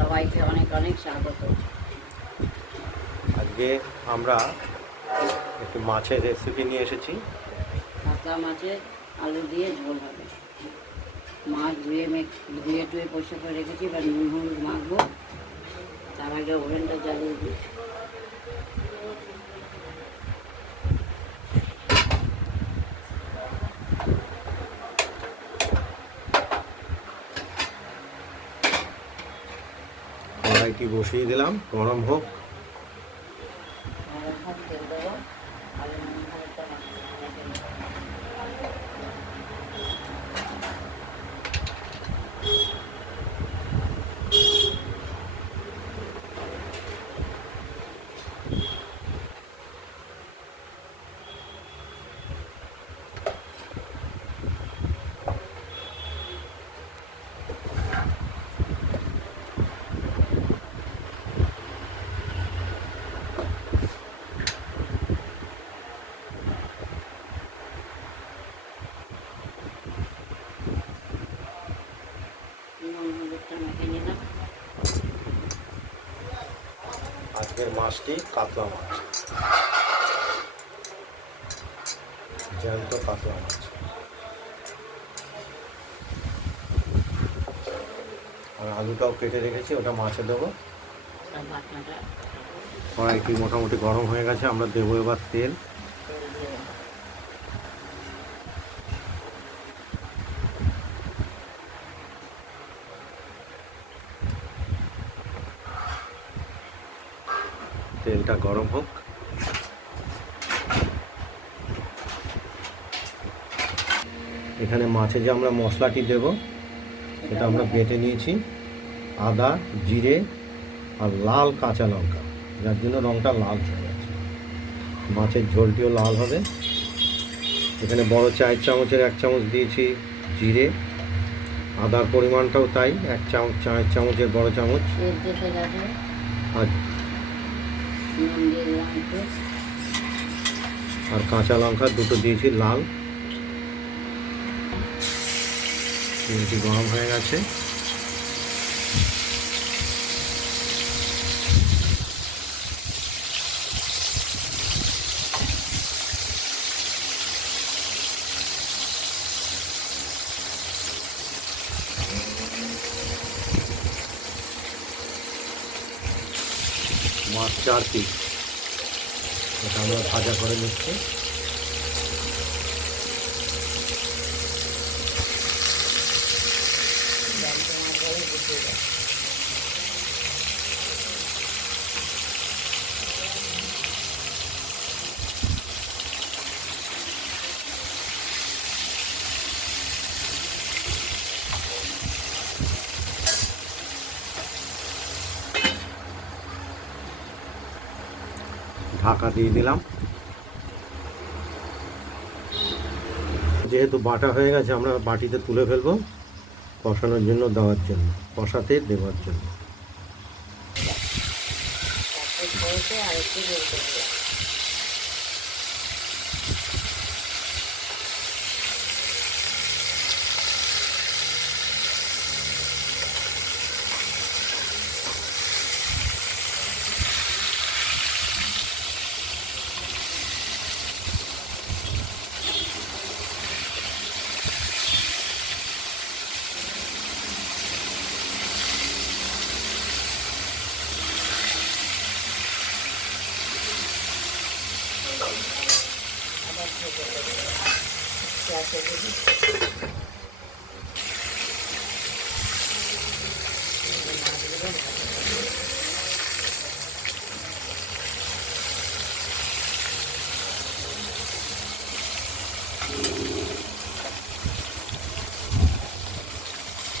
সবাইকে অনেক অনেক স্বাগত। আজকে আমরা একটু মাছের রেসিপি নিয়ে এসেছি। কাতলা মাছের আলু দিয়ে ঝোল হবে। মাছ ধুয়ে টুয়ে পরিষ্কার করে রেখেছি, এবার নুন হলুদ মাখবো। তার আগে ওভেনটা জ্বালিয়ে দিই। কড়াইটি বসিয়ে দিলাম, গরম হোক। তেল দেবো। আলু নুন হলুদটা মেখে নেবো। নুন হলুদটা মেখে নিলাম। আজকের মাছটি কাতলা মাছ, জ্যান্ত কাতলা মাছ। আর আলুটাও কেটে রেখেছি, ওটা মাছে দেবো। কড়াইটি মোটামুটি গরম হয়ে গেছে, আমরা দেবো এবার তেল। তেলটা গরম হোক। এখানে মাছে যে আমরা মশলাটি দেব, এটা আমরা বেটে নিয়েছি। আদা, জিরে আর লাল কাঁচা লঙ্কা, যার জন্য রঙটা লাল হয়ে গেছে। মাছের ঝোলটিও লাল হবে। এখানে বড় চায়ের চামচের 1 চামচ দিয়েছি জিরে, আদার পরিমাণটাও তাই, 1 চামচ, চায়ের চামচের বড় চামচ। আর কাঁচা লঙ্কা দুটো দিয়েছি লাল। তেলটি গরম হয়ে গেছে। মাছ 4 পিস, এটা আমরা ভাজা করে নিচ্ছি। ঢাকা দিয়ে দিলাম। যেহেতু বাটা হয়ে গেছে, আমরা বাটিতে তুলে ফেলবো, কষানোর জন্য দেওয়ার জন্য, কষাতে দেওয়ার জন্য।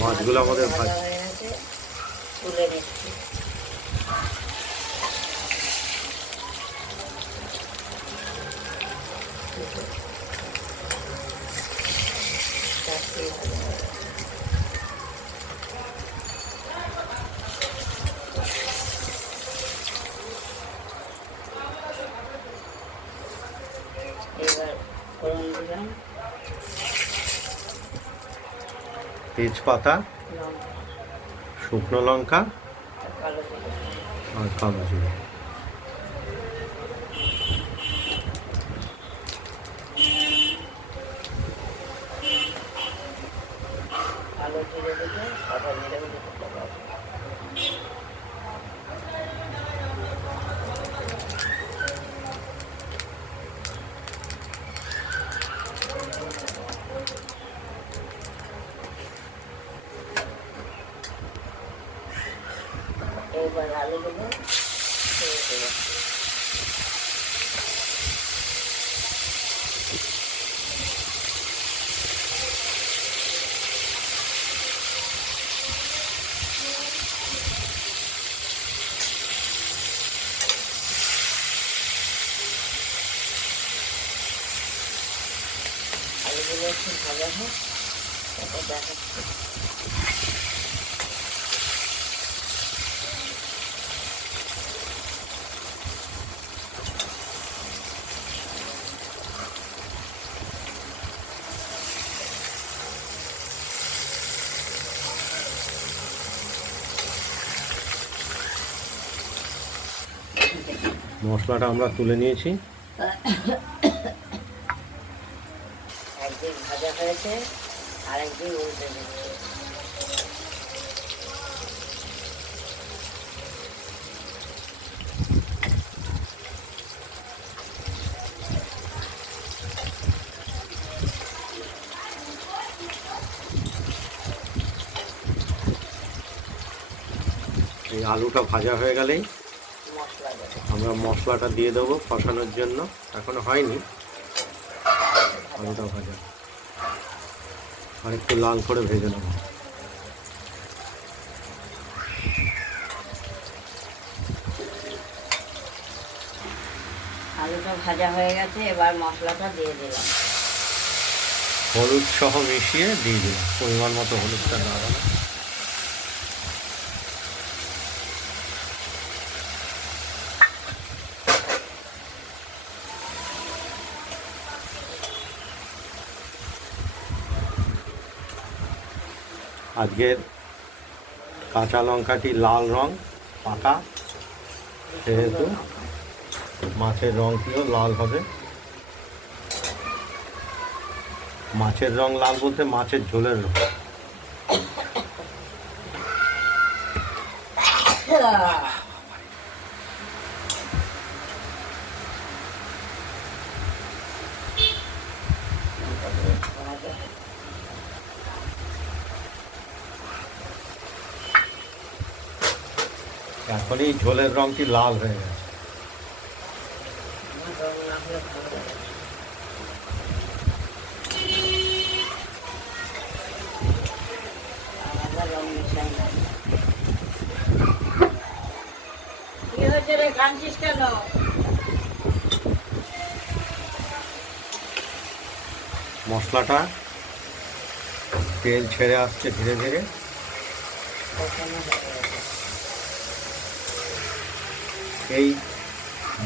মাছগুলো আমাদের ভাজা হয়ে গেছে, তুলে নিচ্ছি। এবার ফোড়ন দিলাম, তেজপাতা, শুকনো লঙ্কা কালো জিরে। আর কালো জিরে। কালো জিরে দিতে সাদা জিরেও দিতে পারবে। এইবার আলুগুলো ছেড়ে দেবো। আলুগুলো একটু ভাজা হোক, তারপর দেখাচ্ছি। মশলাটা আমরা তুলে নিয়েছি। একদিক ভাজা হয়েছে, আরেকদিক উল্টে দিচ্ছে। এই আলুটা ভাজা হয়ে গেলেই মশলা দেবো। আমরা মশলাটা দিয়ে দেবো কষানোর জন্য। এখনো হয়নি, আলুটা ভাজা আর একটু লাল করে ভেজে নেব। আলুটা ভাজা হয়ে গেছে, এবার মশলাটা দিয়ে দিলাম। হলুদ সহ মিশিয়ে দিয়ে দিলাম, পরিমাণ মতো হলুদটা না হলে। আজকের কাঁচা লঙ্কাটি লাল রং পাকা, সেহেতু মাছের রংটিও লাল হবে। মাছের রং লাল বলতে মাছের ঝোলের রং। এখন এই ঝোলের রংটি লাল হয়ে গেছে। কি হয়েছে রে, কাঁদছিস কেন? মশলাটা তেল ছেড়ে আসছে ধীরে ধীরে। এই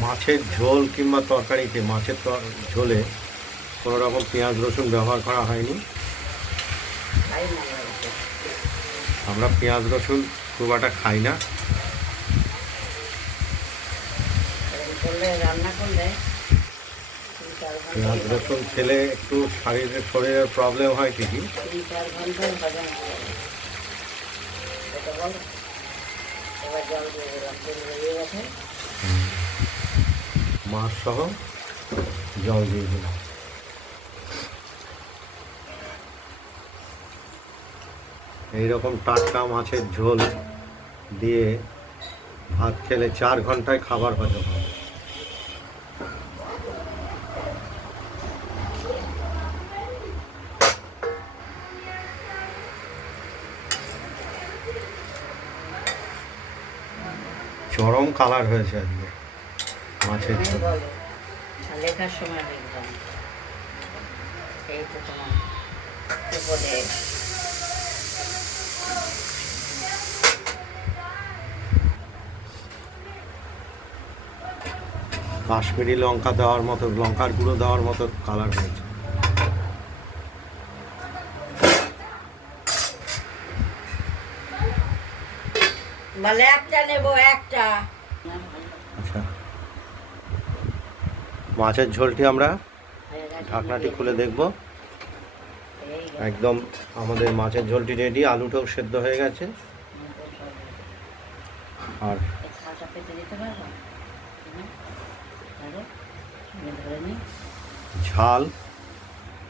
মাছের ঝোল কিংবা তরকারিতে, মাছের ঝোলে কোনো রকম পেঁয়াজ রসুন ব্যবহার করা হয়নি। আমরা পেঁয়াজ রসুন খুব একটা খাই না। রান্না করলে পেঁয়াজ রসুন খেলে একটু শরীরের প্রবলেম হয় ঠিকই। 3-4 ঘন্টায় হজম হয়ে যাবে। এটা বল, এবার জল দিয়ে দিলাম, তেল বেরিয়ে গেছে। মাছ সহ জল দিয়ে দিলাম। এইরকম টাটকা মাছের ঝোল দিয়ে ভাত খেলে 4 ঘন্টায় খাবার হজম হবে। চরম কালার হয়েছে আজকে মাছের ঝোল। বলো, লেখার সময় লিখলাম, এই তো তোমার উপরে কাশ্মীরি লঙ্কা দেওয়ার মতো, লঙ্কার গুঁড়ো দেওয়ার মতো কালার হয়েছে। বলে একটা নেব একটা। আচ্ছা, মাছের ঝোলটি আমরা ঢাকনাটি খুলে দেখব। একদম আমাদের মাছের ঝোলটি রেডি, আলুটাও সেদ্ধ হয়ে গেছে। আর ঝাল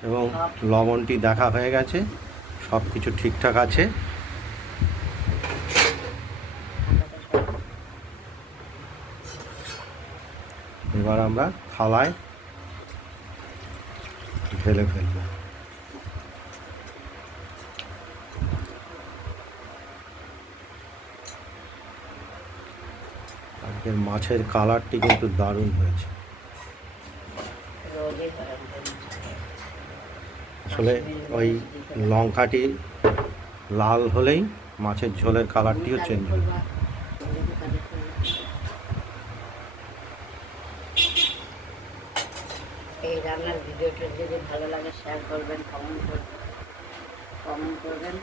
এবং লবণটি দেখা হয়ে গেছে, সব কিছু ঠিকঠাক আছে। এবার আমরা থালায় ঢেলে ফেলব। আজকের মাছের কালারটি কিন্তু দারুণ হয়েছে। আসলে ওই লঙ্কাটি লাল হলেই মাছের ঝোলের কালারটিও চেঞ্জ হবে। এই রান্নার ভিডিওটা যদি ভালো লাগে শেয়ার করবেন, কমেন্ট করবেন,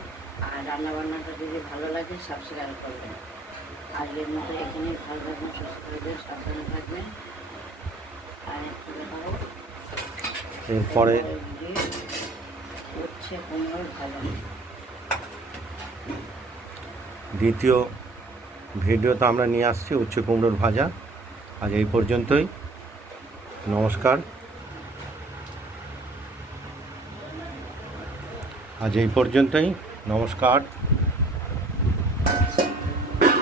আর রান্নাবান্নাটা যদি ভালো লাগে সাবস্ক্রাইব করবেন। আজকের মতো এখানেই ভালো থাকবেন, সুস্থ থাকবেন, সাবধানে থাকবেন। আর একটু দেখাবো এরপরে উচ্ছে কুমড়োর ভাজা। দ্বিতীয় ভিডিওতে আমরা নিয়ে আসছি উচ্ছে কুমড়োর ভাজা। আজ এই পর্যন্তই, নমস্কার। আজ এই পর্যন্তই, নমস্কার।